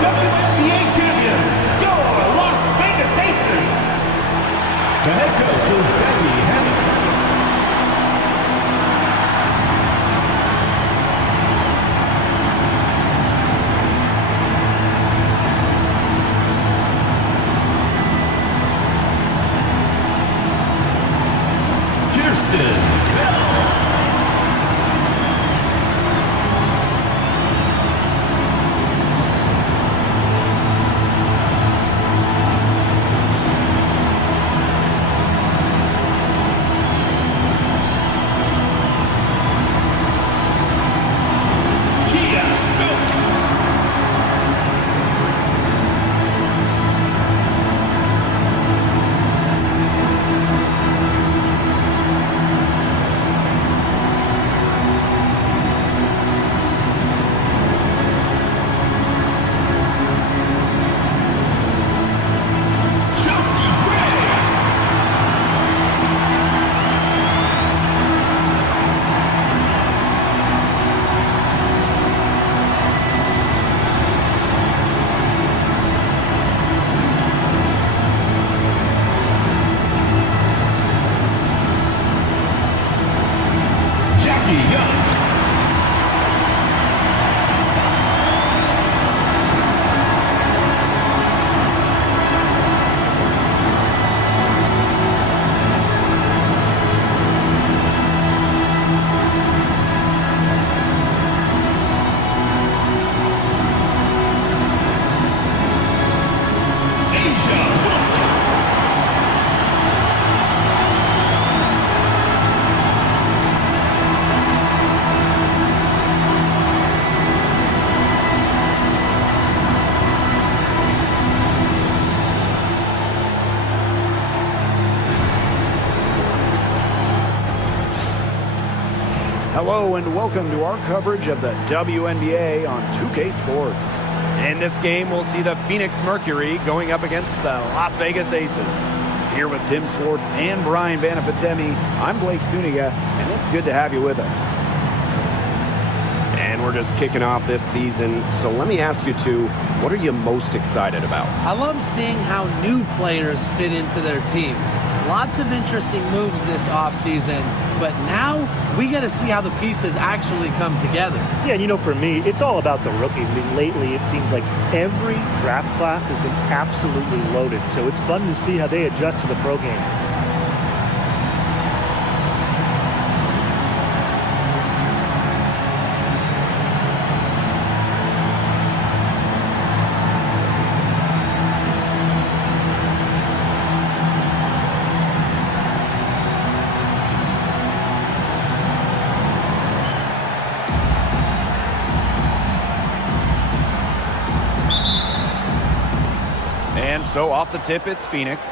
WNBA champions, your Las Vegas Aces. The head coach is Becky Hammond. Hello and welcome to our coverage of the WNBA on 2K Sports. In this game, we'll see the Phoenix Mercury going up against the Las Vegas Aces. Here with Tim Swartz and Brian Banafitemi, I'm Blake Suniga, and it's good to have you with us. And we're just kicking off this season, so let me ask you two, what are you most excited about? I love seeing how new players fit into their teams. Lots of interesting moves this offseason, but now we got to see how the pieces actually come together. Yeah, and you know, for me, it's all about the rookies. I mean, lately it seems like every draft class has been absolutely loaded, so it's fun to see how they adjust to the pro game. And so off the tip, it's Phoenix.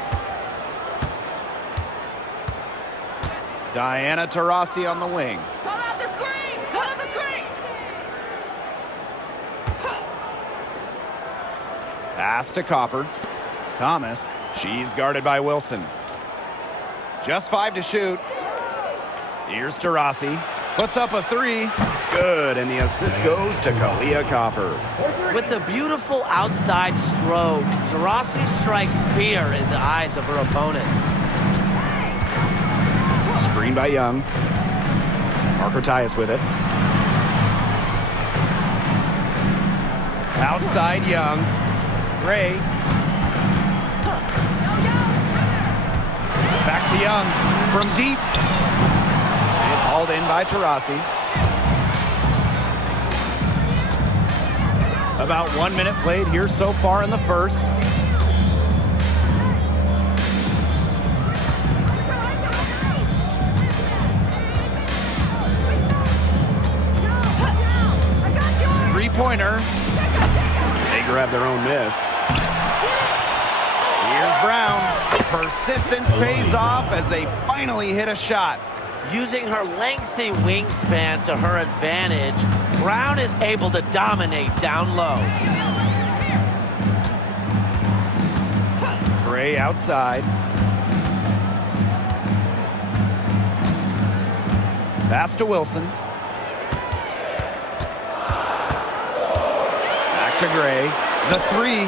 Diana Taurasi on the wing. Call out the screen! Call out the screen! Pass to Copper. Thomas. She's guarded by Wilson. Just 5 to shoot. Here's Taurasi. Puts up a 3. Good, and the assist goes to Kalia Copper. With a beautiful outside stroke, Taurasi strikes fear in the eyes of her opponents. Screen by Young. Parker Tyus with it. Outside Young. Gray. Back to Young. From deep. It's hauled in by Taurasi. About 1 minute played here so far in the first. Three-pointer. They grab their own miss. Here's Brown. Persistence pays off as they finally hit a shot. Using her lengthy wingspan to her advantage, Brown is able to dominate down low. Gray outside. Pass to Wilson. Back to Gray. The three.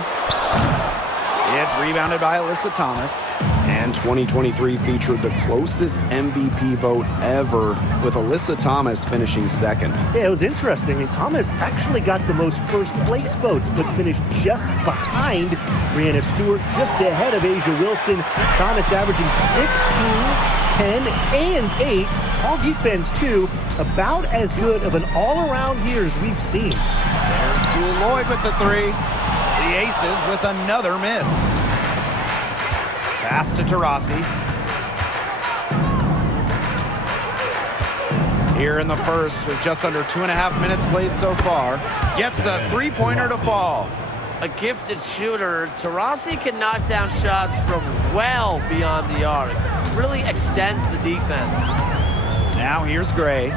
It's rebounded by Alyssa Thomas. And 2023 featured the closest MVP vote ever, with Alyssa Thomas finishing second. Yeah, it was interesting. I mean, Thomas actually got the most first place votes, but finished just behind Brianna Stewart, just ahead of Asia Wilson. Thomas averaging 16, 10, and 8. All defense, too. About as good of an all-around year as we've seen. There's Jewel Lloyd with the three. The Aces with another miss. Pass to Taurasi. Here in the first, with just under 2.5 minutes played so far, gets a three-pointer to fall. A gifted shooter, Taurasi can knock down shots from well beyond the arc. Really extends the defense. Now here's Gray.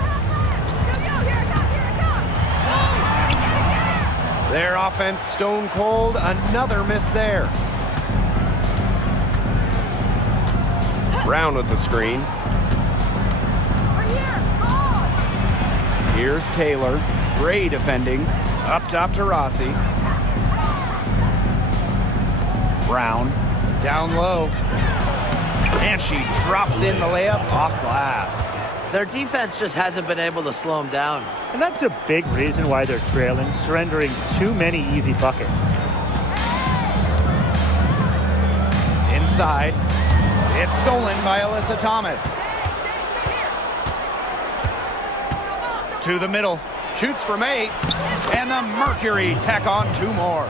Their offense stone cold. Another miss there. Brown with the screen. Here's Taylor. Gray defending. Up top to Rossi. Brown down low. And she drops in the layup off glass. Their defense just hasn't been able to slow them down. And that's a big reason why they're trailing, surrendering too many easy buckets. Inside. It's stolen by Alyssa Thomas. To the middle. Shoots from 8. And the Mercury tack on 2 more.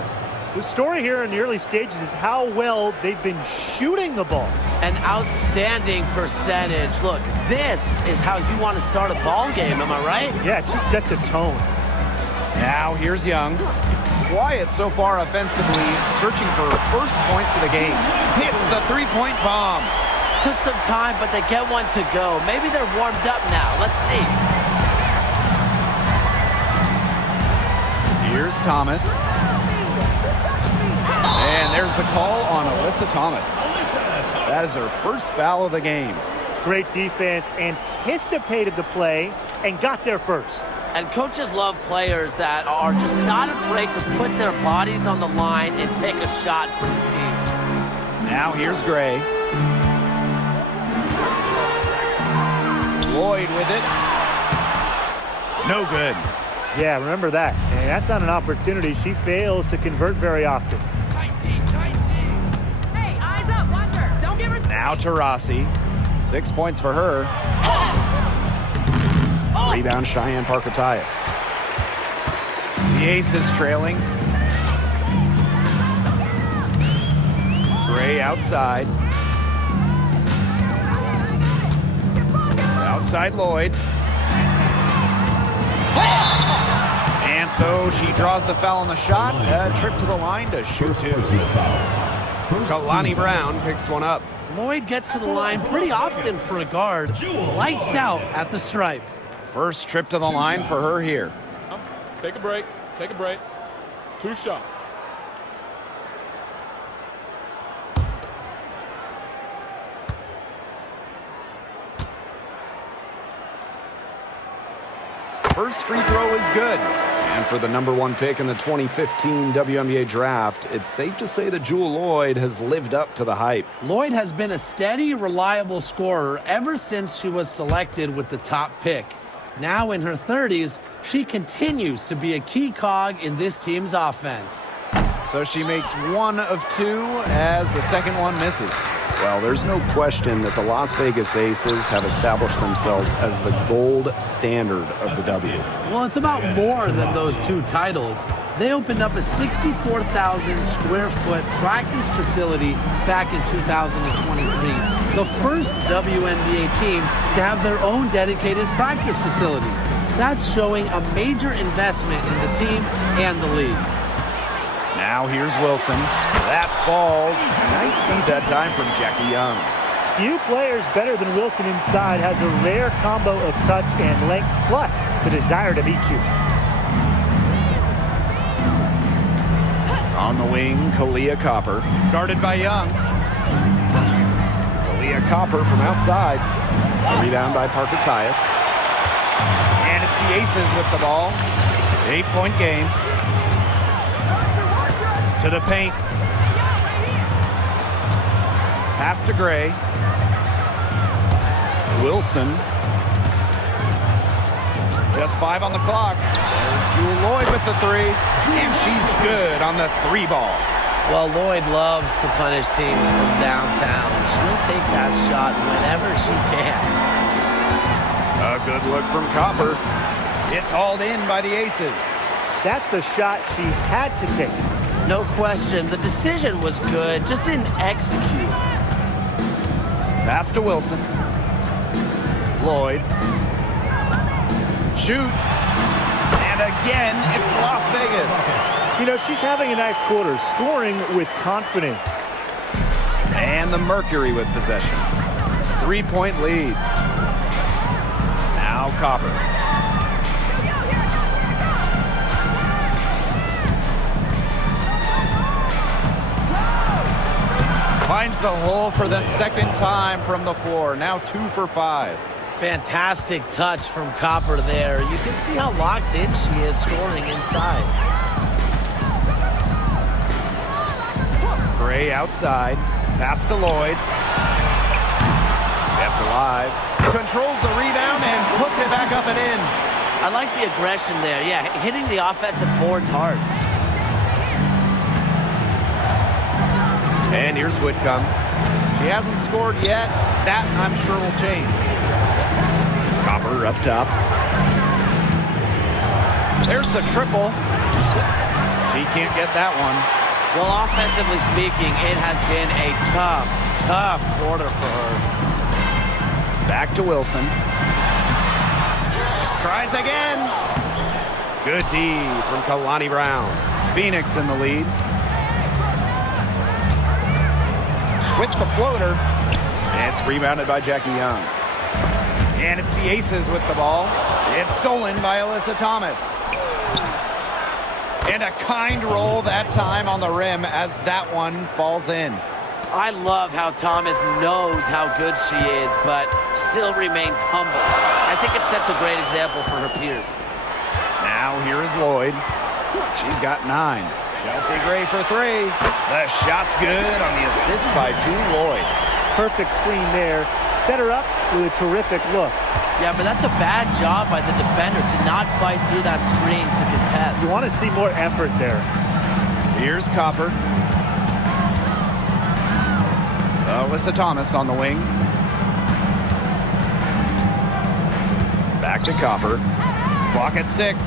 The story here in the early stages is how well they've been shooting the ball. An outstanding percentage. Look, this is how you want to start a ball game, am I right? Yeah, it just sets a tone. Now here's Young. Quiet so far offensively, searching for first points of the game. Hits the three-point bomb. Took some time, but they get one to go. Maybe they're warmed up now. Let's see. Here's Thomas. And there's the call on Alyssa Thomas. That is her first foul of the game. Great defense, anticipated the play, and got there first. And coaches love players that are just not afraid to put their bodies on the line and take a shot for the team. Now here's Gray. Lloyd with it. No good. Yeah, remember that. And that's not an opportunity she fails to convert very often. Hey, eyes up, watch her. Don't give her. Now to Rossi. 6 points for her. Rebound Cheyenne Parker-Tyus. The Aces trailing. Gray outside. Outside Lloyd. And so she draws the foul on the shot. A trip to the line to shoot 2. Kalani Brown picks one up. Lloyd gets to the line pretty often for a guard. Lights out at the stripe. First trip to the line for her here. Take a break. Take a break. 2 shots. First free throw is good. And for the #1 pick in the 2015 WNBA draft, it's safe to say that Jewel Lloyd has lived up to the hype. Lloyd has been a steady, reliable scorer ever since she was selected with the top pick. Now in her 30s, she continues to be a key cog in this team's offense. So she makes 1 of 2 as the second one misses. Well, there's no question that the Las Vegas Aces have established themselves as the gold standard of the W. Well, it's about more than those 2 titles. They opened up a 64,000 square foot practice facility back in 2023. The first WNBA team to have their own dedicated practice facility. That's showing a major investment in the team and the league. Now here's Wilson. That falls. Nice feed that time from Jackie Young. Few players better than Wilson inside, has a rare combo of touch and length, plus the desire to beat you. On the wing, Kalia Copper. Guarded by Young. Kalia Copper from outside. A rebound by Parker-Tyus. And it's the Aces with the ball. 8-point game. To the paint. Pass to Gray. Wilson. Just 5 on the clock. There's Jewel Lloyd with the 3. And she's good on the 3 ball. Well, Lloyd loves to punish teams from downtown. She'll take that shot whenever she can. A good look from Copper. It's hauled in by the Aces. That's the shot she had to take. No question. The decision was good, just didn't execute. Pass to Wilson. Lloyd. Shoots. And again, it's Las Vegas. You know, she's having a nice quarter, scoring with confidence. And the Mercury with possession. 3-point lead. Now Copper. Finds the hole for the second time from the floor. Now 2 for 5. Fantastic touch from Copper there. You can see how locked in she is scoring inside. Gray outside. Pass to Lloyd. Kept alive. Controls the rebound and puts it back up and in. I like the aggression there. Yeah, hitting the offensive boards hard. And here's Whitcomb. He hasn't scored yet. That, I'm sure, will change. Copper up top. There's the triple. He can't get that one. Well, offensively speaking, it has been a tough quarter for her. Back to Wilson. Tries again. Good D from Kalani Brown. Phoenix in the lead. With the floater. And it's rebounded by Jackie Young. And it's the Aces with the ball. It's stolen by Alyssa Thomas. And a kind roll that time on the rim as that one falls in. I love how Thomas knows how good she is, but still remains humble. I think it sets a great example for her peers. Now here is Lloyd. She's got 9. Chelsea Gray for 3. The shot's good on the assist by Jewel Lloyd. Perfect screen there. Set her up with a terrific look. Yeah, but that's a bad job by the defender to not fight through that screen to contest. You want to see more effort there. Here's Copper. Alyssa Thomas on the wing. Back to Copper. Clock at 6.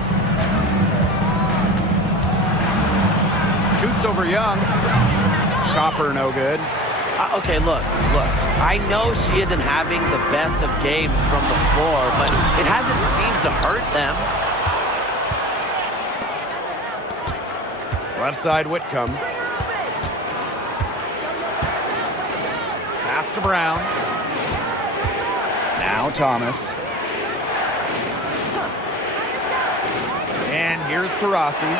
Shoots over Young. Copper no good. Okay, look. I know she isn't having the best of games from the floor, but it hasn't seemed to hurt them. Left side Whitcomb. Pass to Brown. Now Thomas. And here's Taurasi.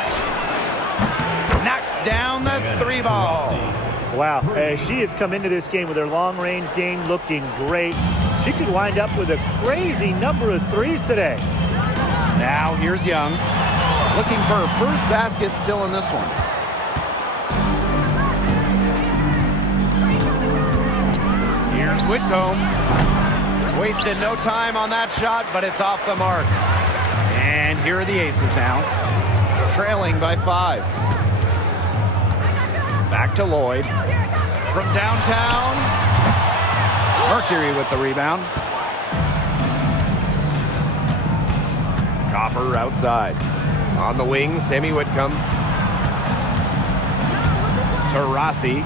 Knocks down the 3 ball. Wow, she has come into this game with her long-range game looking great. She could wind up with a crazy number of 3s today. Now here's Young. Looking for her first basket still in this one. Here's Whitcomb. Wasted no time on that shot, but it's off the mark. And here are the Aces now. Trailing by 5. Back to Lloyd. From downtown. Mercury with the rebound. Copper outside. On the wing, Sammy Whitcomb. Taurasi.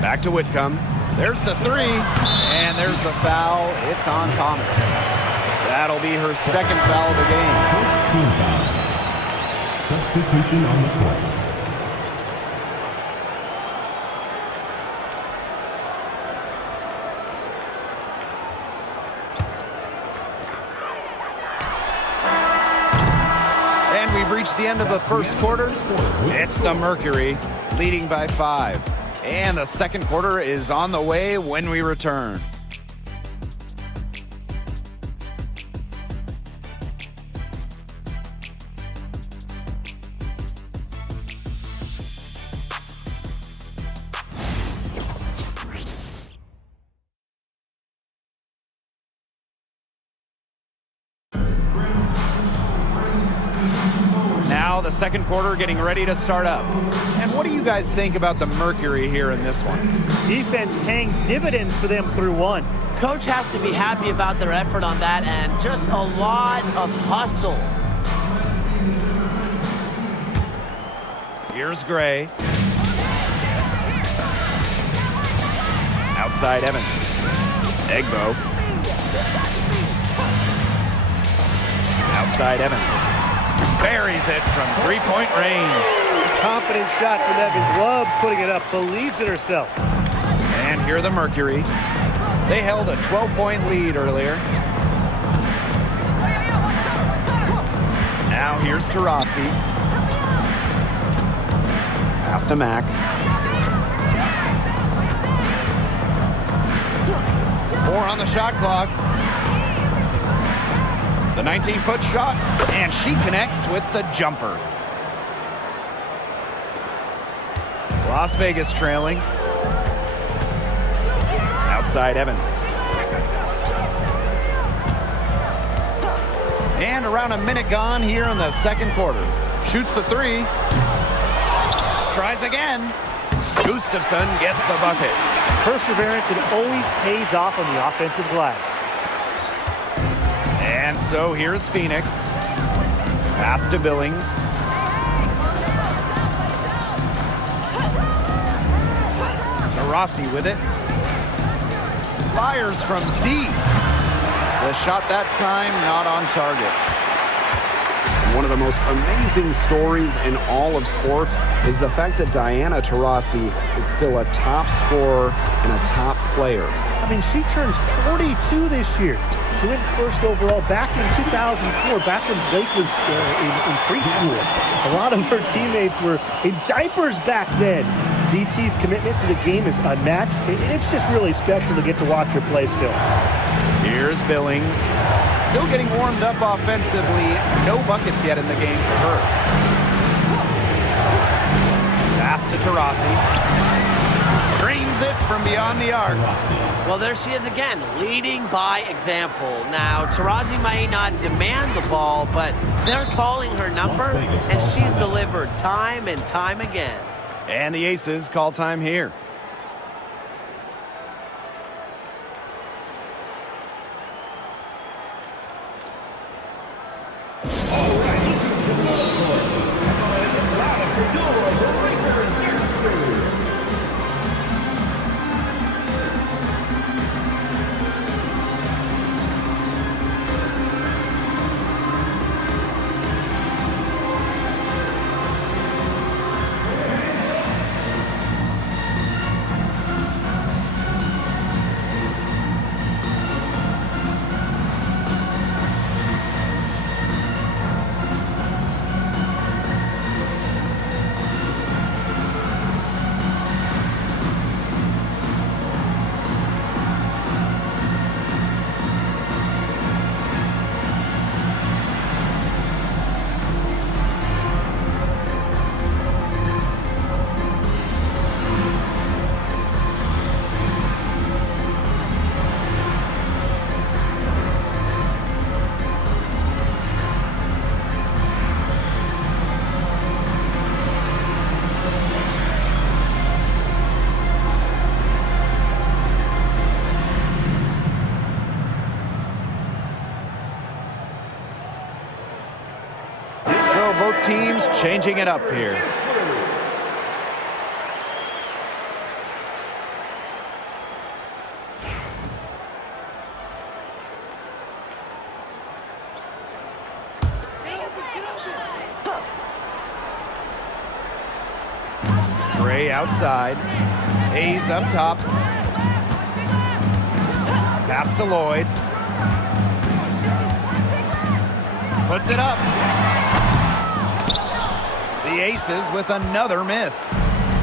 Back to Whitcomb. There's the 3. And there's the foul. It's on Thomas. That'll be her second foul of the game. First team foul. Substitution on the court. And we've reached the end of the first quarter. It's the Mercury leading by 5. And the second quarter is on the way when we return. Now the second quarter getting ready to start up. And what do you guys think about the Mercury here in this one? Defense paying dividends for them through one. Coach has to be happy about their effort on that and just a lot of hustle. Here's Gray. Outside Evans. Egbo. Outside Evans. Buries it from three-point range. Confident shot from Evans. Loves putting it up. Believes in herself. And here the Mercury. They held a 12-point lead earlier. Now here's Taurasi. Pass to Mack. 4 on the shot clock. The 19-foot shot, and she connects with the jumper. Las Vegas trailing. Outside Evans. And around a minute gone here in the second quarter. Shoots the three. Tries again. Gustafson gets the bucket. Perseverance, it always pays off on the offensive glass. And so here's Phoenix. Pass to Billings. Taurasi with it. Fires from deep. The shot that time not on target. One of the most amazing stories in all of sports is the fact that Diana Taurasi is still a top scorer and a top player. I mean, she turns 42 this year. She went first overall back in 2004, back when Blake was in preschool. A lot of her teammates were in diapers back then. DT's commitment to the game is unmatched. It's just really special to get to watch her play still. Here's Billings. Still getting warmed up offensively. No buckets yet in the game for her. Pass to Taurasi. Drains it from beyond the arc. Well, there she is again, leading by example. Now, Taurasi might not demand the ball, but they're calling her number, and she's delivered time and time again. And the Aces call time here. Both teams changing it up here. Gray outside. Hayes up top. Pass to Lloyd. Puts it up. The Aces with another miss.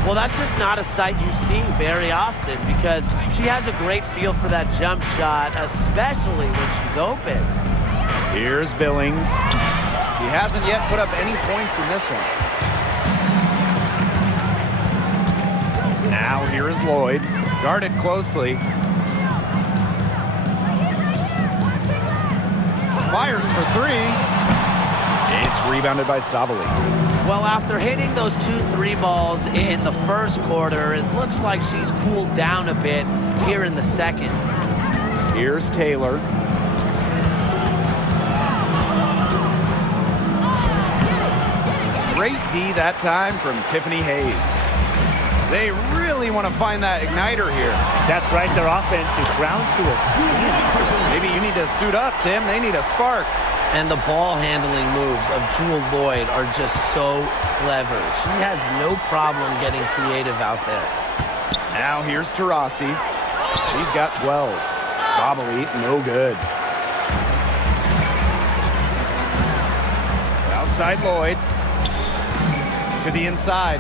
Well, that's just not a sight you see very often because she has a great feel for that jump shot, especially when she's open. Here's Billings. She hasn't yet put up any points in this one. Now here is Lloyd, guarded closely. Fires for three. It's rebounded by Sabali. Well, after hitting those 2-3 balls in the first quarter, it looks like she's cooled down a bit here in the second. Here's Taylor. Great D that time from Tiffany Hayes. They really want to find that igniter here. That's right, their offense is ground to a standstill. Maybe you need to suit up, Tim. They need a spark. And the ball handling moves of Jewel Lloyd are just so clever. She has no problem getting creative out there. Now here's Taurasi. She's got 12. Sabali, no good. Outside Lloyd. To the inside.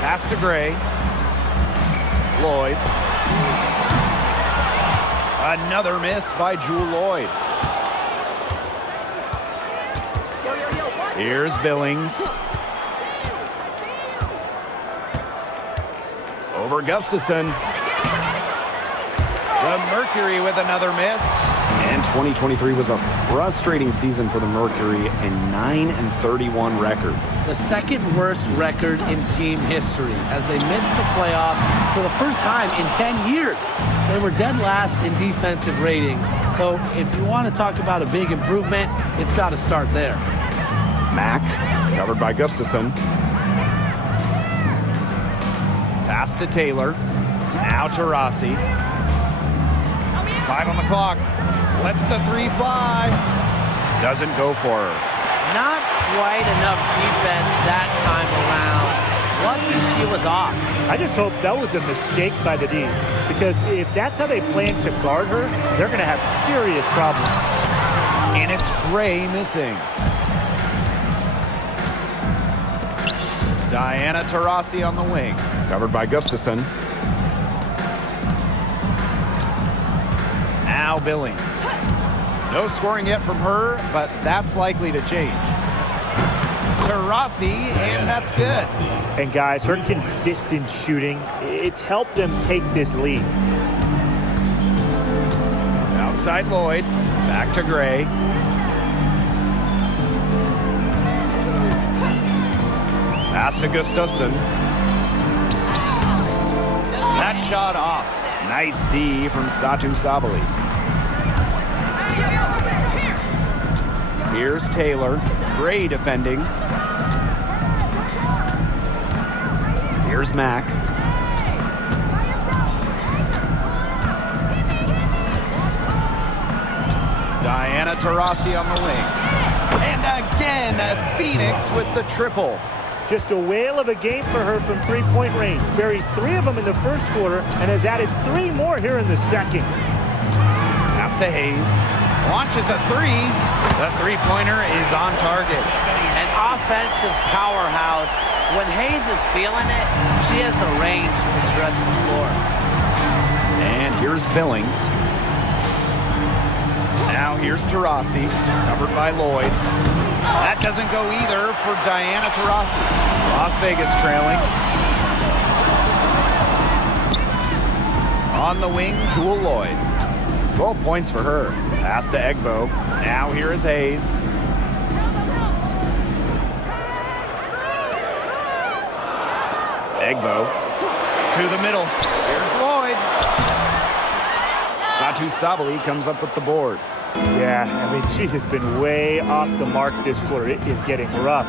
Pass to Gray. Lloyd. Another miss by Jewel Lloyd. Here's Billings. Over Gustafson. The Mercury with another miss. And 2023 was a frustrating season for the Mercury, a 9-31 record. The second worst record in team history as they missed the playoffs for the first time in 10 years. They were dead last in defensive rating. So if you want to talk about a big improvement, it's got to start there. Mack, covered by Gustafson. Pass to Taylor. Now Taurasi. 5 on the clock. Lets the 3 fly. Doesn't go for her. Not quite enough defense that time around. Lucky she was off. I just hope that was a mistake by the D, because if that's how they plan to guard her, they're going to have serious problems. And it's Gray missing. Diana Taurasi on the wing. Covered by Gustafson. Now Billings. No scoring yet from her, but that's likely to change. Taurasi, and that's good. And guys, her consistent shooting, it's helped them take this lead. Outside Lloyd. Back to Gray. Pass to Gustafson. That shot off. Nice D from Satu Sabali. Here's Taylor. Gray defending. Here's Mack. Diana Taurasi on the wing. And again, Phoenix with the triple. Just a whale of a game for her from three-point range. Buried 3 of them in the first quarter and has added 3 more here in the second. Pass to Hayes. Launches a 3. The three-pointer is on target. An offensive powerhouse. When Hayes is feeling it, she has the range to stretch the floor. And here's Billings. Now here's Taurasi, covered by Lloyd. That doesn't go either for Diana Taurasi. Las Vegas trailing. On the wing, Jewel Lloyd. 12 points for her. Pass to Egbo. Now here is Hayes. Egbo to the middle. Here's Lloyd. Satu Sabali comes up with the board. Yeah, I mean, she has been way off the mark this quarter. It is getting rough.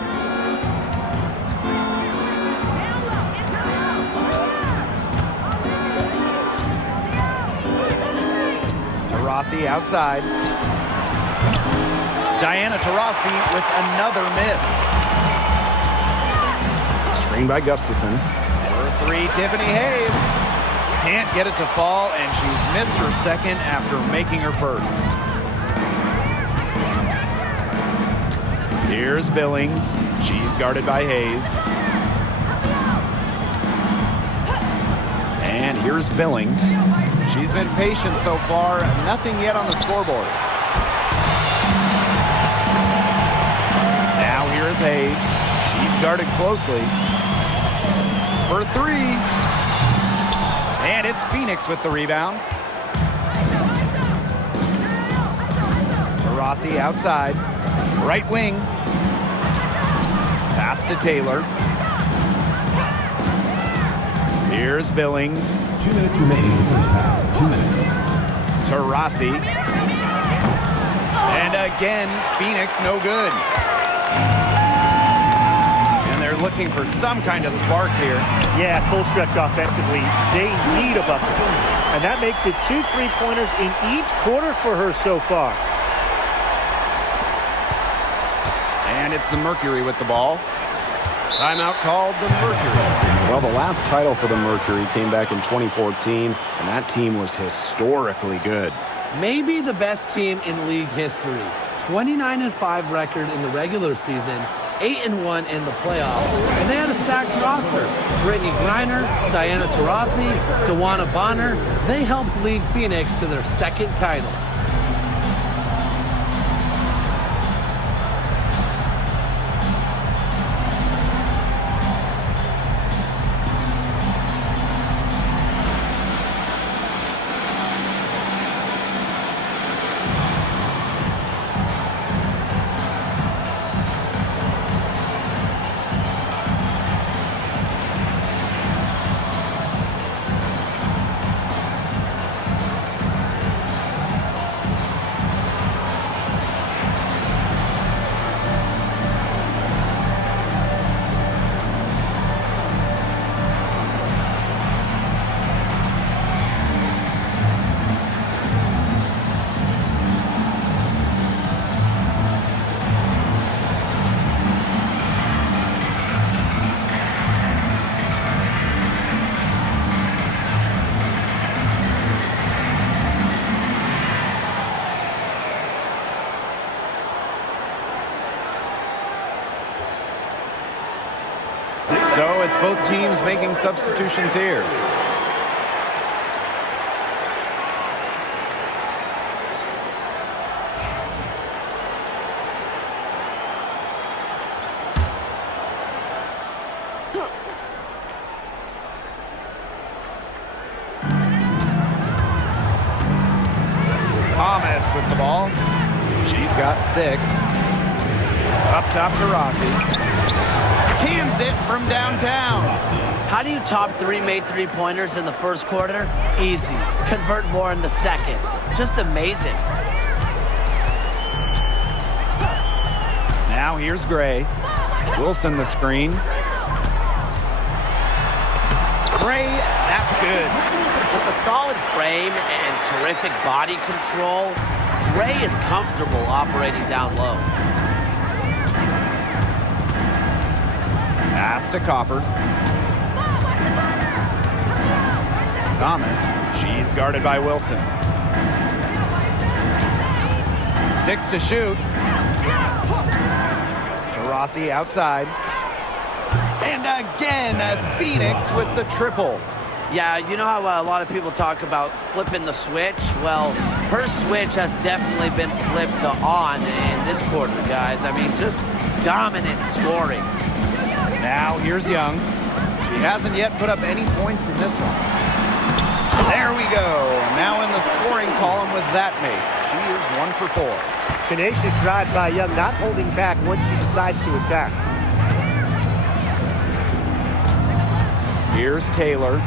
Taurasi outside. Diana Taurasi with another miss. Screen by Gustafson. For 3, Tiffany Hayes. Can't get it to fall, and she's missed her second after making her first. Here's Billings. She's guarded by Hayes. And here's Billings. She's been patient so far. Nothing yet on the scoreboard. Now here's Hayes. She's guarded closely. For 3. And it's Phoenix with the rebound. Taurasi outside. Right wing. Pass to Taylor. Here's Billings. 2 minutes remaining in the first half. 2 minutes. To Rossi. And again, Phoenix no good. And they're looking for some kind of spark here. Yeah, Colstrek offensively, they need a bucket. And that makes it 2 3-pointers in each quarter for her so far. And it's the Mercury with the ball. Timeout called the Mercury. Well, the last title for the Mercury came back in 2014, and that team was historically good. Maybe the best team in league history. 29-5 record in the regular season, 8-1 in the playoffs, and they had a stacked roster. Brittany Griner, Diana Taurasi, Dewana Bonner, they helped lead Phoenix to their second title. So it's both teams making substitutions here. Thomas with the ball. She's got 6. Up top to Rossi. Cans it from downtown. How do you top 3 made 3-pointers in the first quarter? Easy. Convert more in the second. Just amazing. Now here's Gray. Wilson the screen. Gray, that's good. With a solid frame and terrific body control, Gray is comfortable operating down low. Pass to Copper. Thomas. She's guarded by Wilson. 6 to shoot. Taurasi outside. And again, Phoenix with the triple. Yeah, you know how a lot of people talk about flipping the switch? Well, her switch has definitely been flipped to on in this quarter, guys. I mean, just dominant scoring. Now here's Young. She hasn't yet put up any points in this one. There we go. Now in the scoring column with that mate. She is 1 for 4. Tenacious drive by Young, not holding back once she decides to attack. Here's Taylor.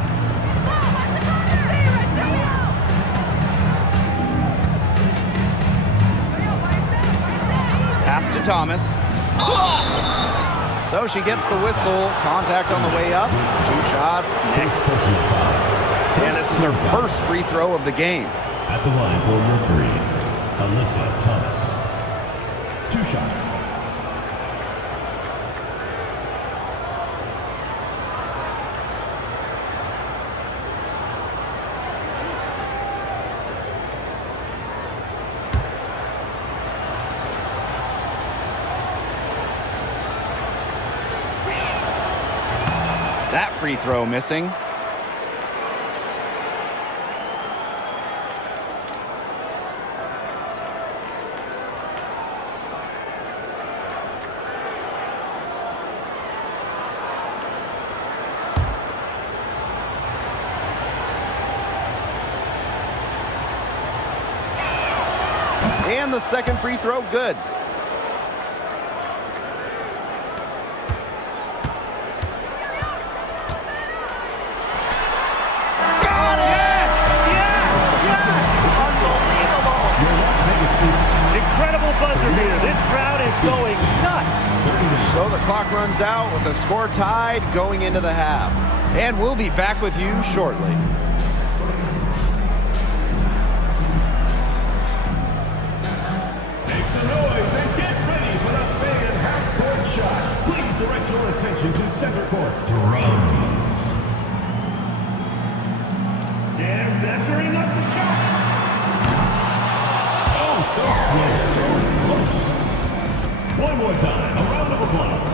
Pass to Thomas. So she gets the whistle. Contact on the way up. 2 shots. And this is her first free throw of the game. At the line for Mercury, Alyssa Thomas. 2 shots. That free throw missing. And the second free throw, good. So the clock runs out with the score tied going into the half. And we'll be back with you shortly. Make some noise and get ready for the big half-court shot. Please direct your attention to center court. Drums. And measuring up the shot. Oh, so close, so close. One more time, a round of applause.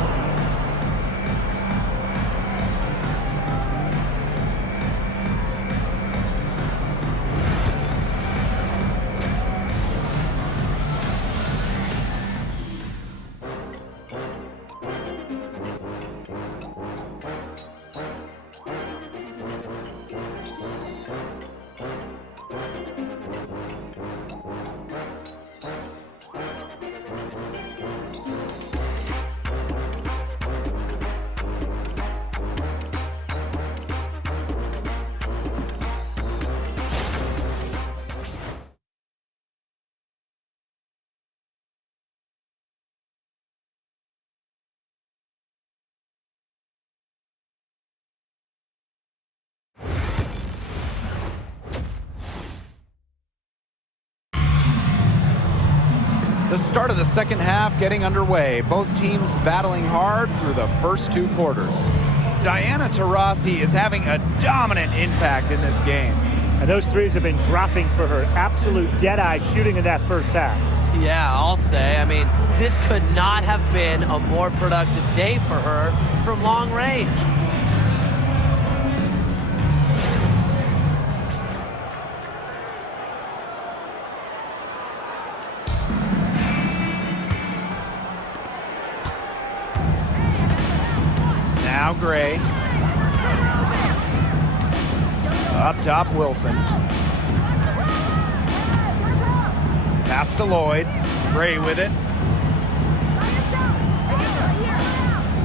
The start of the second half getting underway. Both teams battling hard through the first two quarters. Diana Taurasi is having a dominant impact in this game. And those threes have been dropping for her. Absolute dead-eye shooting in that first half. Yeah, I'll say. I mean, this could not have been a more productive day for her from long range. Now Gray. Up top, Wilson. Pass to Lloyd. Gray with it.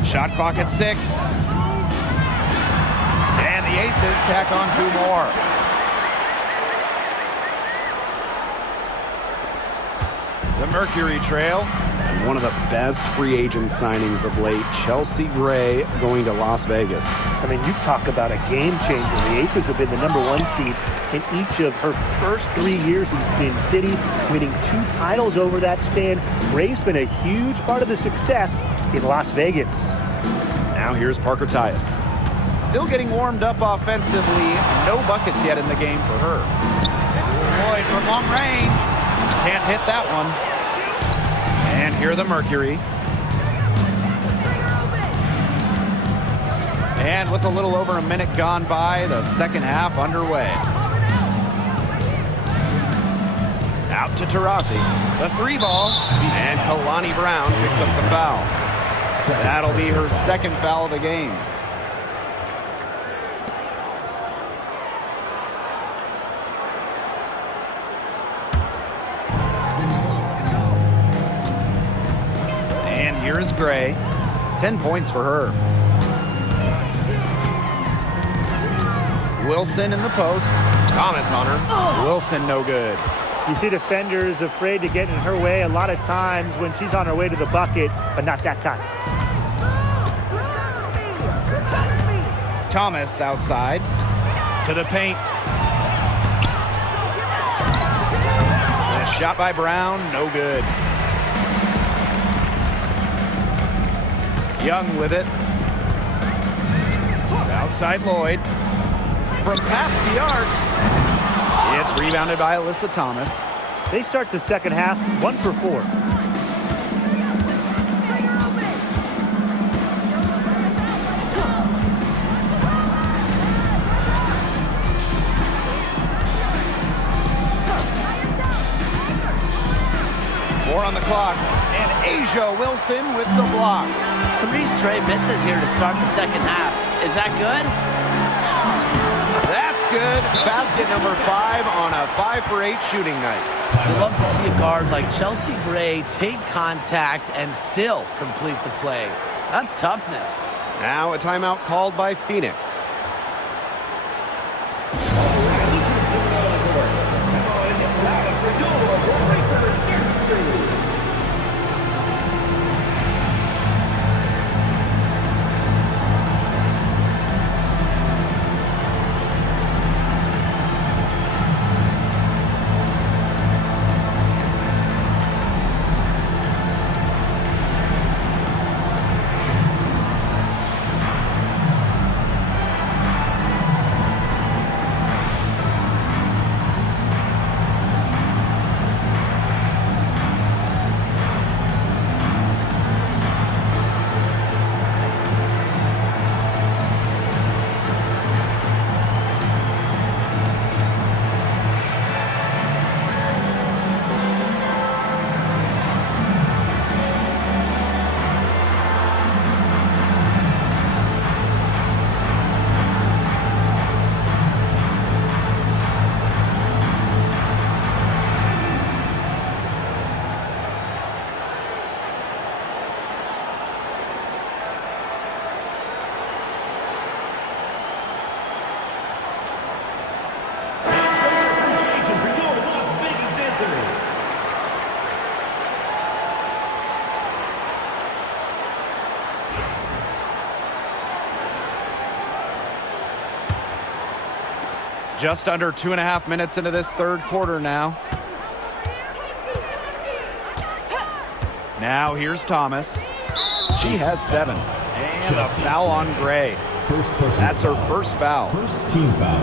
Shot clock at 6. And the Aces tack on 2 more. The Mercury trail. And one of the best free agent signings of late, Chelsea Gray going to Las Vegas. I mean, you talk about a game changer. The Aces have been the #1 seed in each of her first 3 years in Sin City, winning 2 titles over that span. Gray's been a huge part of the success in Las Vegas. Now here's Parker Tyus. Still getting warmed up offensively. No buckets yet in the game for her. Lloyd from long range. Can't hit that one. And here the Mercury. And with a little over a minute gone by, the second half underway. Out to Taurasi. The 3 ball. And Kalani Brown picks up the foul. That'll be her second foul of the game. And here's Gray. 10 points for her. Wilson in the post. Thomas on her. Wilson no good. You see defenders afraid to get in her way a lot of times when she's on her way to the bucket, but not that time. Thomas outside to the paint. And a shot by Brown, no good. Young with it. Outside Lloyd. From past the arc. It's rebounded by Alyssa Thomas. They start the second half 1 for 4. On the clock, and Asia Wilson with the block. 3 straight misses here to start the second half. Is that good? That's good. Basket number 5 on a 5 for 8 shooting night. You love to see a guard like Chelsea Gray take contact and still complete the play. That's toughness. Now a timeout called by Phoenix. Just under 2.5 minutes into this third quarter now. Now here's Thomas. She has 7. And a foul on Gray. That's her first foul. First team foul.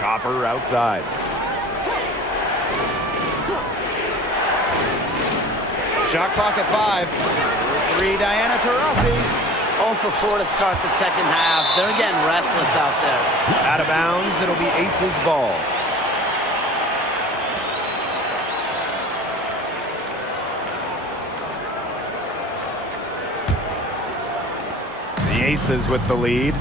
Copper outside. Shot clock at 5. 3, Diana Taurasi. 0 for 4 to start the second half. They're getting restless out there. Out of bounds, it'll be Aces ball. The Aces with the lead.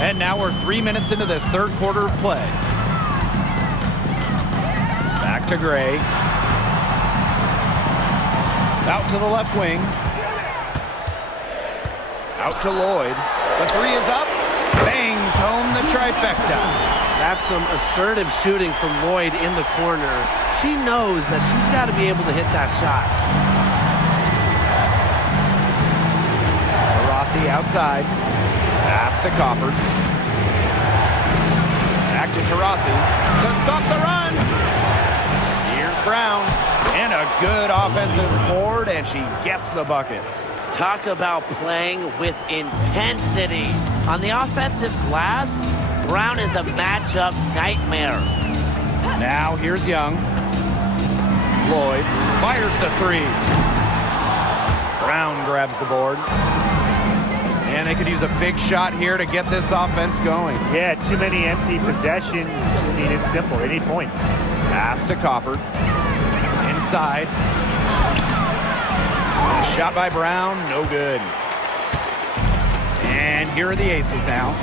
And now we're 3 minutes into this third quarter of play. Back to Gray. Out to the left wing. Out to Lloyd. The 3 is up. Bangs home the trifecta. That's some assertive shooting from Lloyd in the corner. She knows that she's got to be able to hit that shot. Rossi outside. Pass to Copper. Back to Taurasi to stop the run. Here's Brown. And a good offensive board, and she gets the bucket. Talk about playing with intensity. On the offensive glass, Brown is a matchup nightmare. Now here's Young. Lloyd fires the 3. Brown grabs the board. And they could use a big shot here to get this offense going. Yeah, too many empty possessions. I mean, it's simple. They need points. Pass to Copper. Inside. A shot by Brown, no good. And here are the Aces now.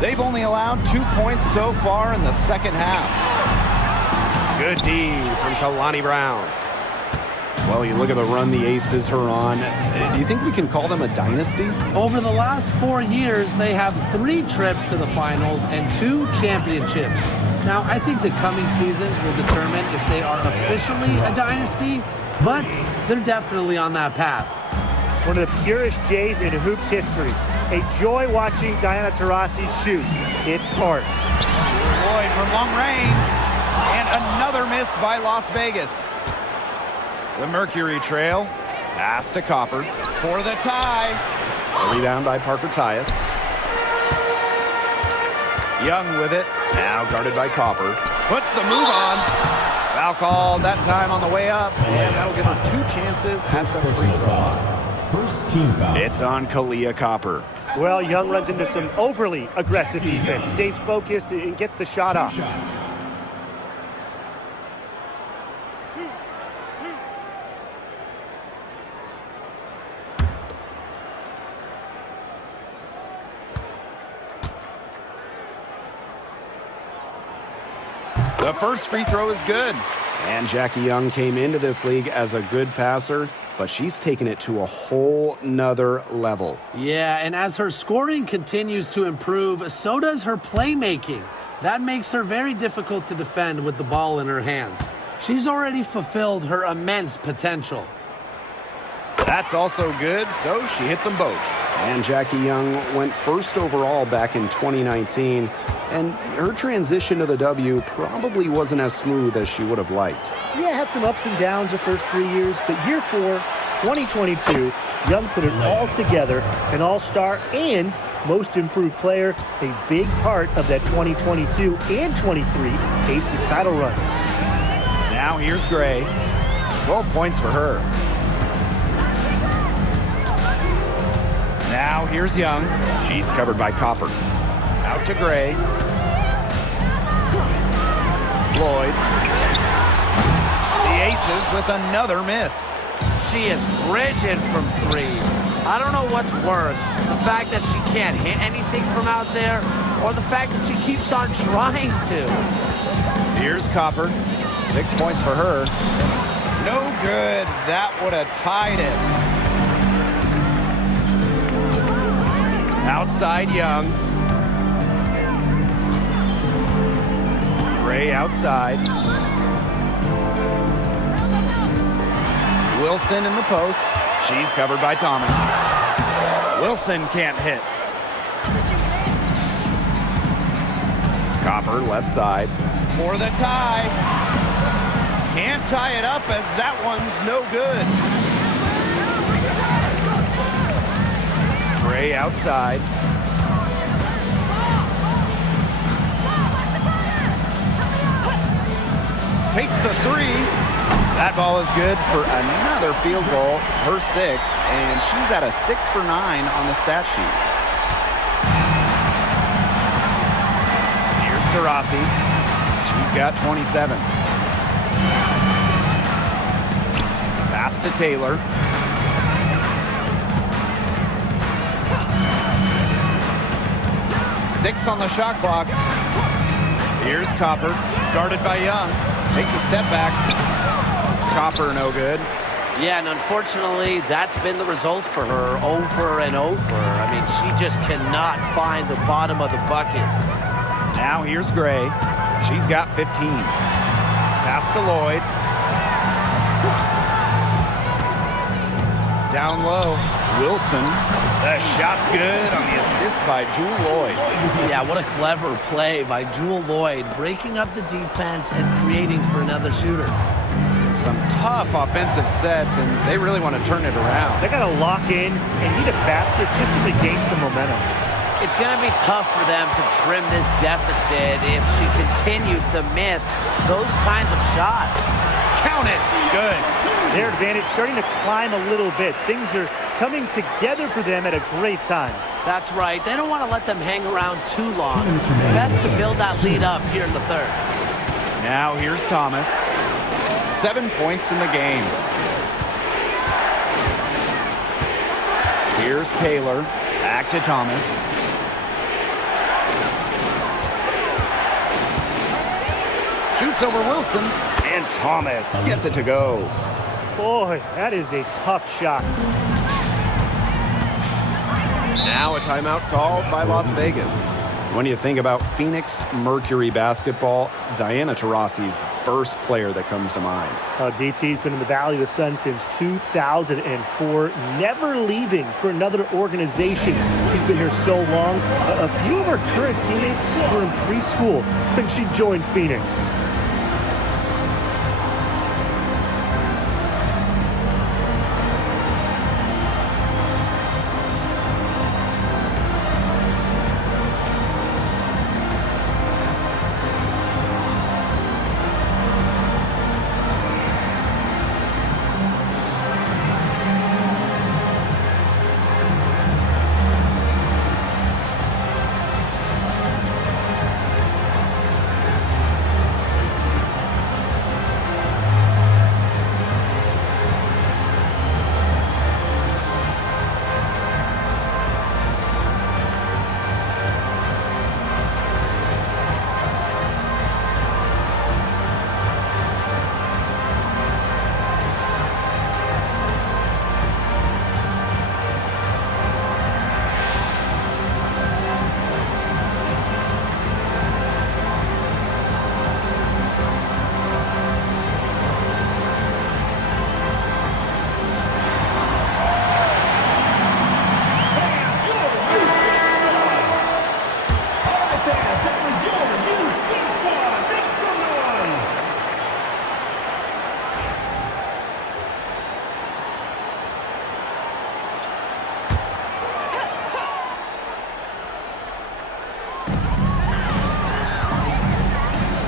They've only allowed 2 points so far in the second half. Good D from Kalani Brown. Well, you look at the run the Aces are on. Do you think we can call them a dynasty? Over the last 4 years, they have 3 trips to the finals and 2 championships. Now, I think the coming seasons will determine if they are officially a dynasty, but they're definitely on that path. One of the purest Jays in hoops history. A joy watching Diana Taurasi shoot. It's hard. Lloyd from long range. And another miss by Las Vegas. The Mercury trail. Pass to Copper for the tie. Rebound by Parker Tyus. Young with it. Now guarded by Copper. Puts the move on. Foul called that time on the way up. And that'll give her 2 chances at the free throw. First team foul. It's on Kalia Copper. Well, Young runs into some overly aggressive defense. Stays focused and gets the shot off. Shots. The first free throw is good. And Jackie Young came into this league as a good passer, but she's taken it to a whole nother level. Yeah, and as her scoring continues to improve, so does her playmaking. That makes her very difficult to defend with the ball in her hands. She's already fulfilled her immense potential. That's also good, so she hits them both. And Jackie Young went first overall back in 2019, and her transition to the W probably wasn't as smooth as she would have liked. Yeah, had some ups and downs the first 3 years, but year 4, 2022, Young put it all together, an all-star and most improved player, a big part of that 2022 and 23 Aces title runs. Now here's Gray. 12 points for her. Now here's Young. She's covered by Copper. Out to Gray. Lloyd. The Aces with another miss. She is frigid from 3. I don't know what's worse, the fact that she can't hit anything from out there, or the fact that she keeps on trying to. Here's Copper. 6 points for her. No good. That would have tied it. Outside Young. Gray outside. Wilson in the post. She's covered by Thomas. Wilson can't hit. Copper left side for the tie. Can't tie it up as that one's no good. Gray outside. Takes the three. That ball is good for another field goal, her sixth, and she's at a 6 for 9 on the stat sheet. Here's Taurasi. She's got 27. Pass to Taylor. Six on the shot clock. Here's Copper, guarded by Young. Takes a step back. Copper no good. Yeah, and unfortunately, that's been the result for her over and over. I mean, she just cannot find the bottom of the bucket. Now here's Gray. She's got 15. Pass to Lloyd. Down low. Wilson. The shot's good on the assist by Jewel Lloyd. Yeah, what a clever play by Jewel Lloyd, breaking up the defense and creating for another shooter. Some tough offensive sets, and they really want to turn it around. They got to lock in and need a basket just to regain some momentum. It's going to be tough for them to trim this deficit if she continues to miss those kinds of shots. Count it. Good. Their advantage starting to climb a little bit. Things are coming together for them at a great time. That's right. They don't want to let them hang around too long. Best to build that lead up here in the third. Now here's Thomas. 7 points in the game. Here's Taylor. Back to Thomas. Shoots over Wilson. And Thomas gets it to go. Boy, that is a tough shot. Now a timeout called by Las Vegas. When you think about Phoenix Mercury basketball, Diana Taurasi is the first player that comes to mind. DT's been in the Valley of the Sun since 2004, never leaving for another organization. She's been here so long. A few of her current teammates were in preschool when she joined Phoenix.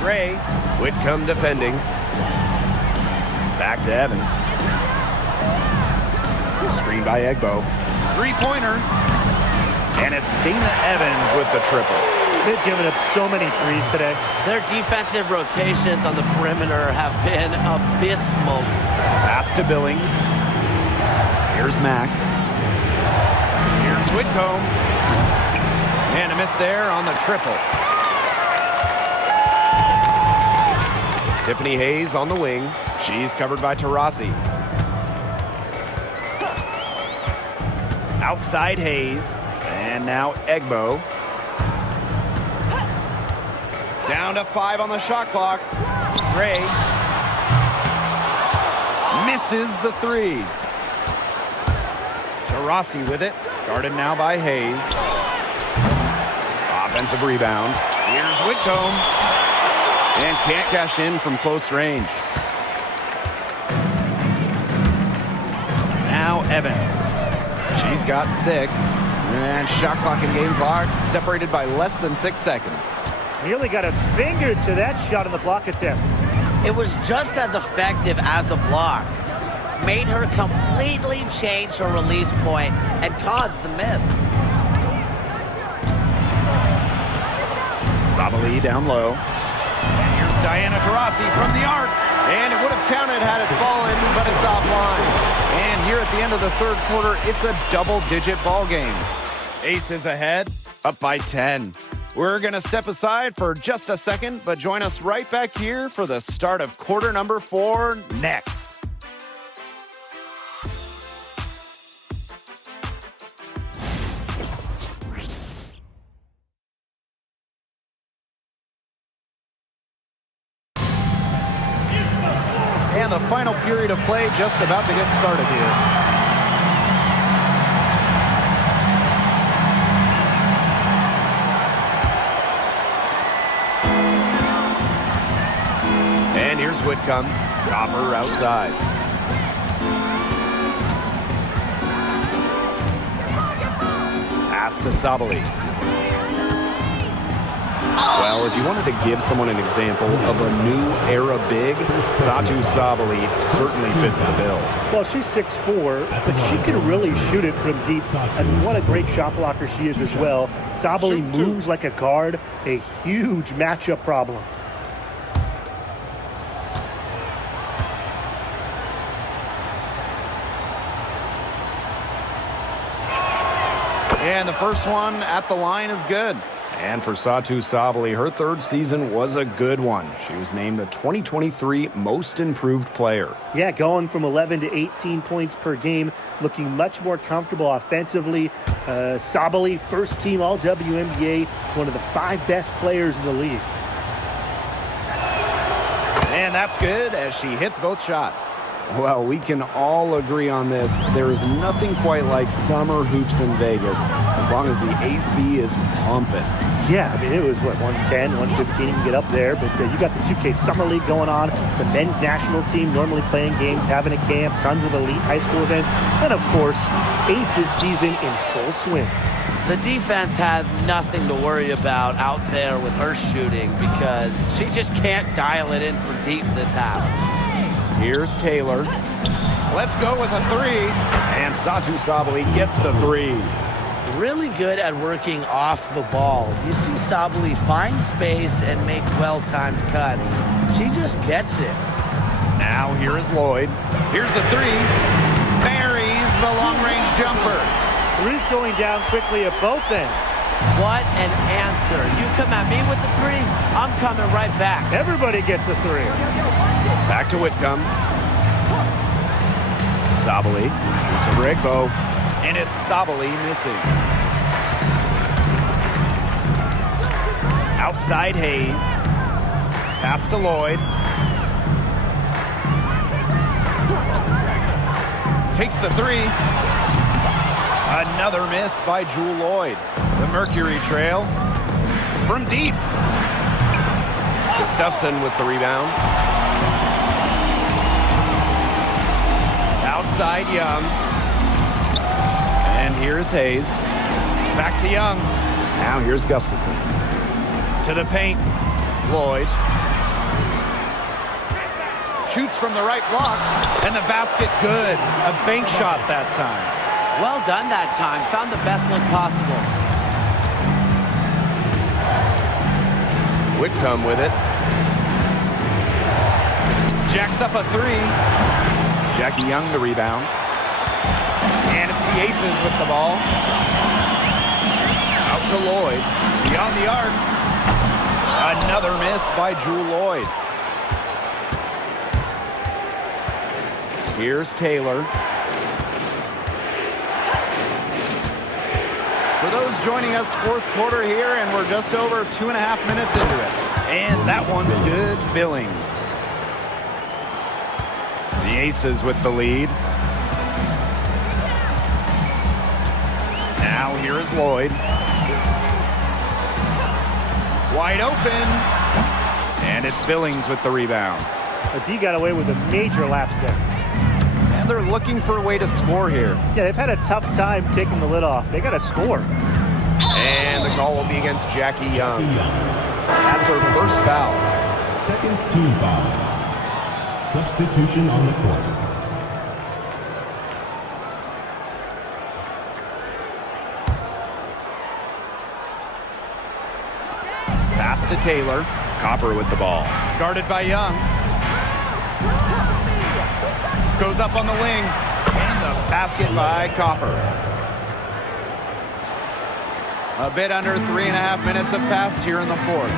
Gray. Whitcomb defending. Back to Evans. Screen by Egbo. Three-pointer. And it's Dana Evans with the triple. They've given up so many threes today. Their defensive rotations on the perimeter have been abysmal. Pass to Billings. Here's Mack. Here's Whitcomb. And a miss there on the triple. Tiffany Hayes on the wing. She's covered by Taurasi. Outside Hayes. And now Egbo. Down to 5 on the shot clock. Gray. Misses the three. Taurasi with it. Guarded now by Hayes. Offensive rebound. Here's Whitcomb. And can't cash in from close range. Now Evans. She's got 6. And shot clock and game clock separated by less than 6 seconds. Nearly got a finger to that shot on the block attempt. It was just as effective as a block. Made her completely change her release point and caused the miss. Sabali down low. And here's Diana Taurasi from the arc. And it would have counted had it fallen, but it's offline. And here at the end of the third quarter, it's a double-digit ball game. Aces ahead, up by 10. We're going to step aside for just a second, but join us right back here for the start of quarter number 4 next. And the final period of play just about to get started here. And here's Whitcomb. Dropper outside. Pass to Sabali. Well, if you wanted to give someone an example of a new era big, Satou Sabali certainly fits the bill. Well, she's 6'4", but she can really shoot it from deep. I mean, what a great shot blocker she is as well. Sabali moves like a guard, a huge matchup problem. And the first one at the line is good. And for Satou Sabali, her third season was a good one. She was named the 2023 Most Improved Player. Yeah, going from 11 to 18 points per game, looking much more comfortable offensively. Sabali, first team All-WNBA, one of the 5 best players in the league. And that's good as she hits both shots. Well, we can all agree on this. There is nothing quite like summer hoops in Vegas, as long as the AC is pumping. Yeah, I mean, it was, 110, 115, you can get up there, but you got the 2K Summer League going on, the men's national team normally playing games, having a camp, tons of elite high school events, and of course, Aces season in full swing. The defense has nothing to worry about out there with her shooting because she just can't dial it in for deep this half. Here's Taylor. Let's go with a 3. And Satou Sabali gets the 3. Really good at working off the ball. You see Sabali find space and make well-timed cuts. She just gets it. Now here is Lloyd. Here's the 3. Buries the long-range jumper. 3's going down quickly at both ends. What an answer. You come at me with the 3, I'm coming right back. Everybody gets a 3. Back to Whitcomb. Sabali shoots a break bow. And it's Sabali missing. Outside Hayes. Pass to Lloyd. Takes the 3. Another miss by Jewel Lloyd. The Mercury trail from deep. Gustafson with the rebound. Outside Young. And here's Hayes. Back to Young. Now here's Gustafson. To the paint. Lloyd. Shoots from the right block. And the basket good. A bank shot that time. Well done that time. Found the best look possible. Whitcomb with it. Jacks up a 3. Jackie Young the rebound. And it's the Aces with the ball. Out to Lloyd. Beyond the arc. Another miss by Jewel Lloyd. Here's Taylor. For those joining us, fourth quarter here, and we're just over 2.5 minutes into it. And that one's good. Billings. The Aces with the lead. Now here is Lloyd. Wide open. And it's Billings with the rebound. But he got away with a major lapse there. And they're looking for a way to score here. Yeah, they've had a tough time taking the lid off. They got to score. And the call will be against Jackie Young. That's her first foul. Second team foul. Substitution on the court. Pass to Taylor. Copper with the ball. Guarded by Young. Goes up on the wing. And the basket by Copper. A bit under 3.5 minutes have passed here in the fourth.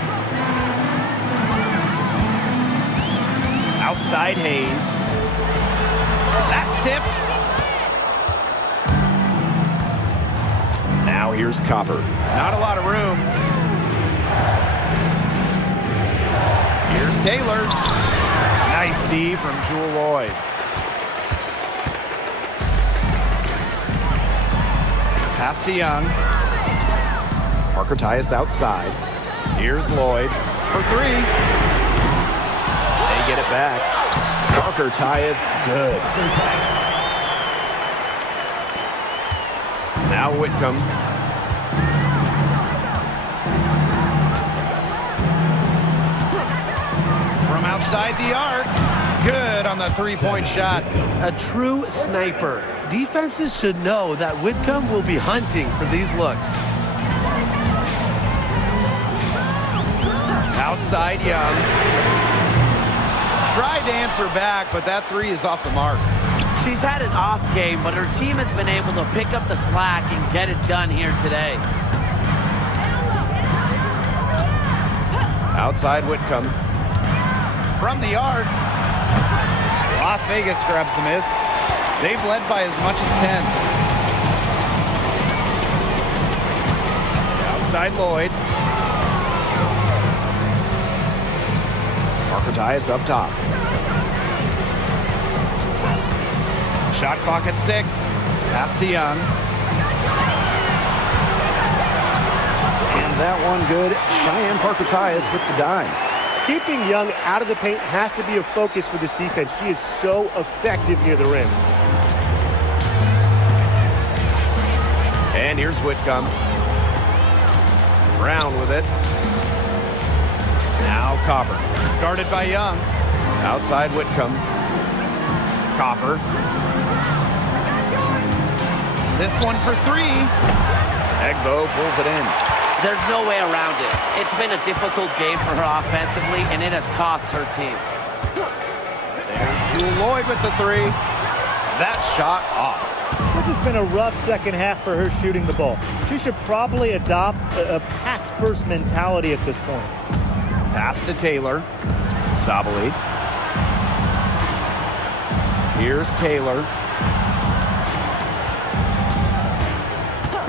Outside Hayes. That's tipped. Now here's Copper. Not a lot of room. Here's Taylor. Nice D from Jewel Lloyd. Pass to Young. Parker Tyus outside. Here's Lloyd for three. They get it back. Parker Tyus, good. Now Whitcomb. From outside the arc. Good on the three-point shot. A true sniper. Defenses should know that Whitcomb will be hunting for these looks. Outside Young. Tried to answer back, but that three is off the mark. She's had an off game, but her team has been able to pick up the slack and get it done here today. Outside Whitcomb. From the arc. Las Vegas grabs the miss. They've led by as much as 10. Outside Lloyd. Parker Tyus up top. Shot clock at 6. Pass to Young. And that one good. Cheyenne Parker Tyus with the dime. Keeping Young out of the paint has to be a focus for this defense. She is so effective near the rim. And here's Whitcomb. Brown with it. Now Copper. Guarded by Young. Outside Whitcomb. Copper. This one for three. Egbo pulls it in. There's no way around it. It's been a difficult game for her offensively, and it has cost her team. There's Jewel Lloyd with the three. That shot off. This has been a rough second half for her shooting the ball. She should probably adopt a pass-first mentality at this point. Pass to Taylor. Sabali. Here's Taylor.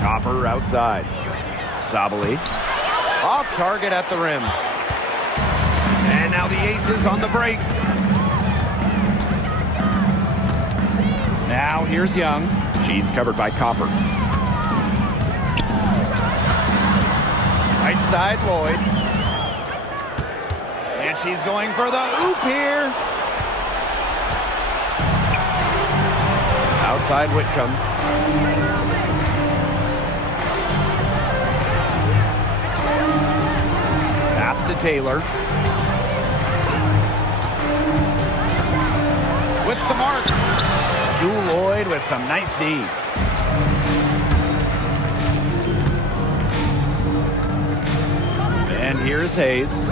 Copper outside. Sabali. Off target at the rim. And now the Aces on the break. Now here's Young. She's covered by Copper. Right side Lloyd. And she's going for the oop here. Outside Whitcomb. Pass to Taylor. With some arc. Jewel Lloyd with some nice D. And here's Hayes.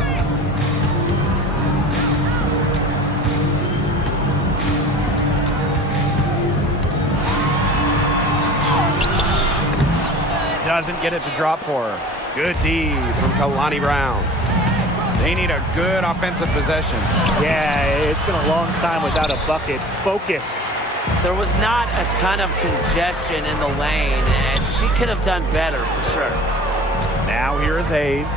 Doesn't get it to drop for her. Good D from Kalani Brown. They need a good offensive possession. Yeah, it's been a long time without a bucket. Focus. There was not a ton of congestion in the lane, and she could have done better for sure. Now here is Hayes.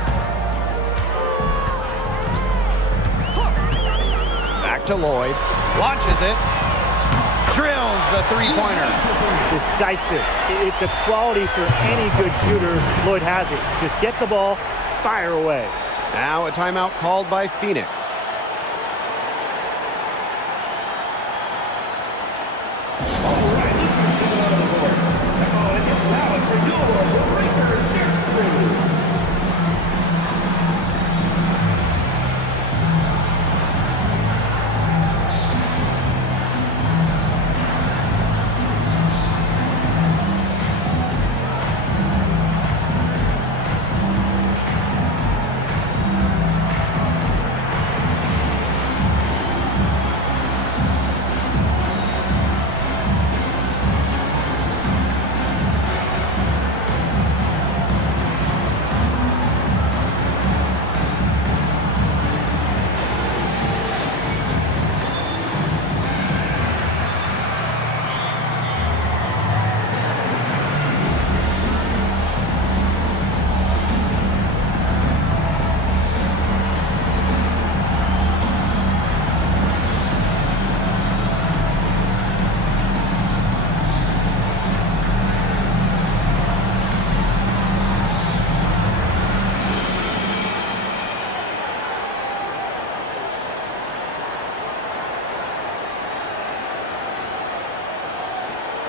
Back to Lloyd. Launches it. Drills the three-pointer. Decisive. It's a quality for any good shooter. Lloyd has it. Just get the ball, fire away. Now a timeout called by Phoenix.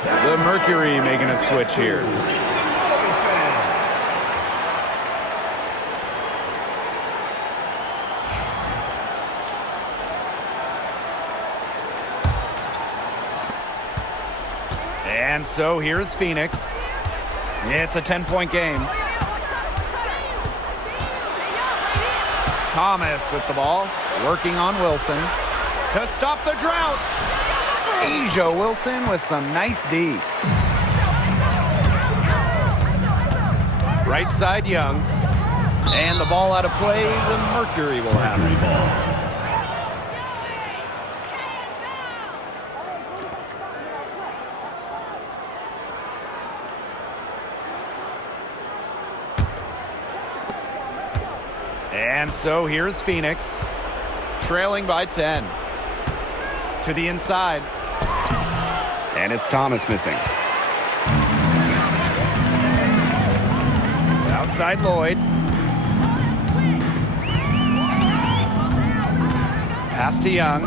The Mercury making a switch here. And so here's Phoenix. It's a 10-point game. Thomas with the ball, working on Wilson to stop the drought. Asia Wilson with some nice D. Right side Young. And the ball out of play, the Mercury will have it. And so here's Phoenix, trailing by 10. To the inside. And it's Thomas missing. Outside Lloyd. Pass to Young.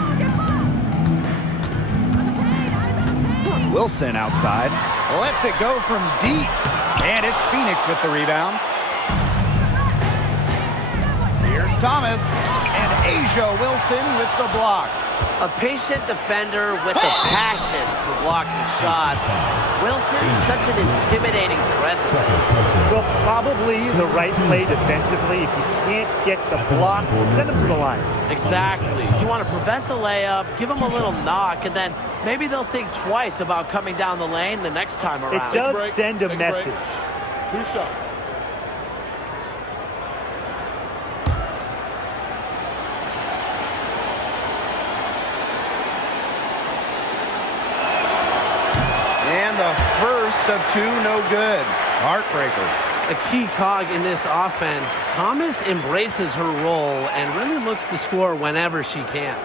Wilson outside. Lets it go from deep. And it's Phoenix with the rebound. Here's Thomas. And Asia Wilson with the block. A patient defender with a passion for blocking shots. Wilson's such an intimidating presence. Well, probably the right play defensively. If you can't get the block, send him to the line. Exactly. You want to prevent the layup, give him a little knock, and then maybe they'll think twice about coming down the lane the next time around. It does send a message. 2 shots. And the first of 2, no good. Heartbreaker. A key cog in this offense. Thomas embraces her role and really looks to score whenever she can.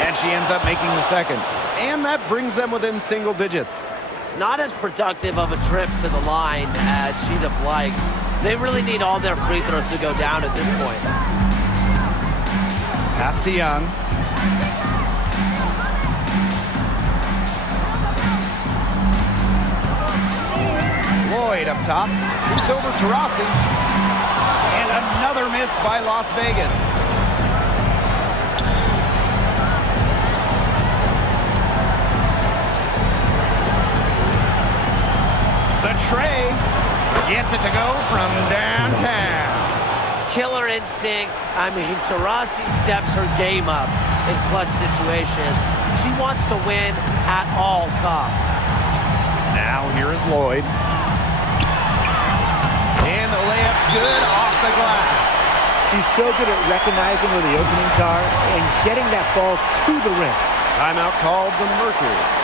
And she ends up making the second. And that brings them within single digits. Not as productive of a trip to the line as she'd have liked. They really need all their free throws to go down at this point. Pass to Young. Lloyd up top. Shoots over to Rossi. And another miss by Las Vegas. The tray gets it to go from downtown. Killer instinct. I mean, Taurasi steps her game up in clutch situations. She wants to win at all costs. Now here is Lloyd. And the layup's good off the glass. She's so good at recognizing where the openings are and getting that ball to the rim. Timeout called the Mercury.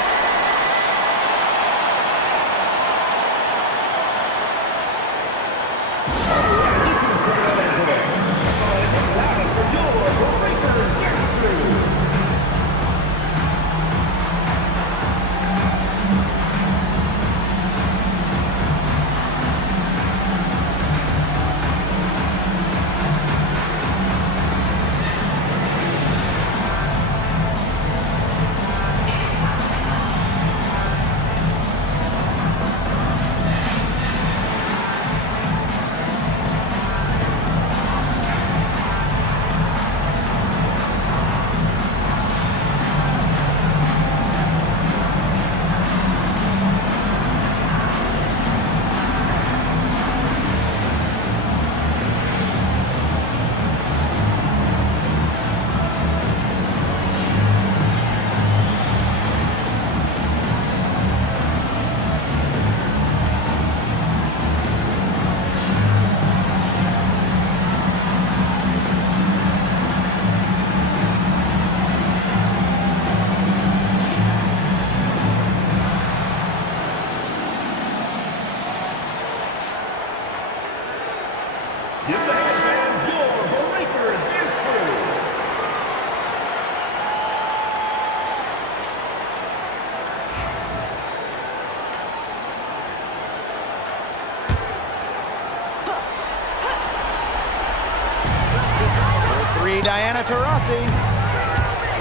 Mercury, Diana Taurasi.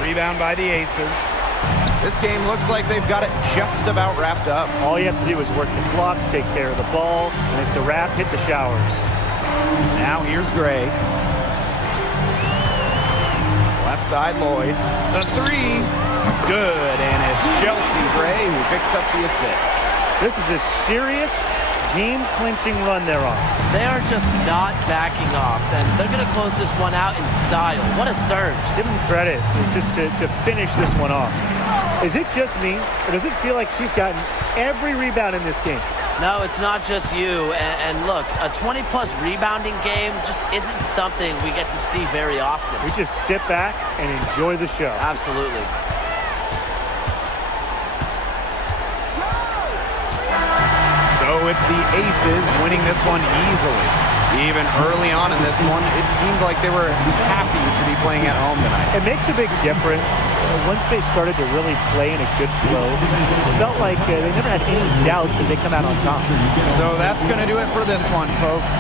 Rebound by the Aces. This game looks like they've got it just about wrapped up. All you have to do is work the clock, take care of the ball, and it's a wrap. Hit the showers. Now here's Gray. Left side, Lloyd. The three. Good, and it's Chelsea Gray who picks up the assist. This is a serious game-clinching run they're on. They are just not backing off, and they're going to close this one out in style. What a surge. Give them credit just to finish this one off. Is it just me, or does it feel like she's gotten every rebound in this game? No, it's not just you. And look, a 20-plus rebounding game just isn't something we get to see very often. We just sit back and enjoy the show. Absolutely. So it's the Aces winning this one easily. Even early on in this one, it seemed like they were happy to be playing at home tonight. It makes a big difference once they started to really play in a good flow. It felt like they never had any doubts that they come out on top. So that's going to do it for this one, folks.